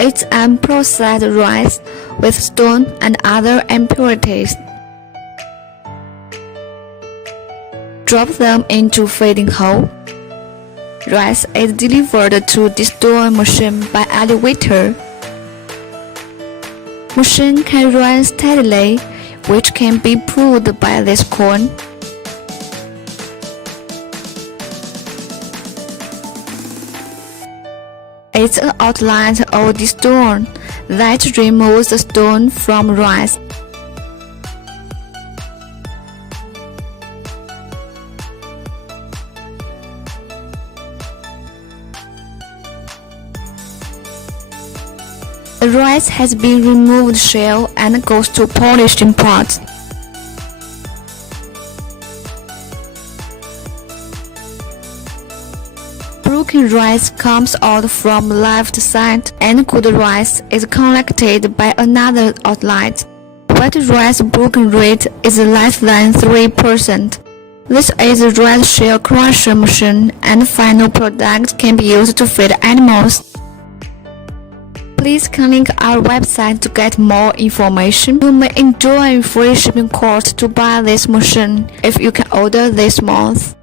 It's unprocessed rice with stone and other impurities. Drop them into feeding hole. Rice is delivered to the store machine by elevator. Machine can run steadily, which can be pulled by this corn. It's an outline of the stone that removes the stone from rice. The rice has been removed shell and goes to polishing pot. Broken rice comes out from left side and good rice is collected by another outlet. White rice broken rate is less than 3%. This is a rice shell crusher machine and final product can be used to feed animals. Please click our website to get more information. You may enjoy free shipping cost to buy this machine if you can order this month.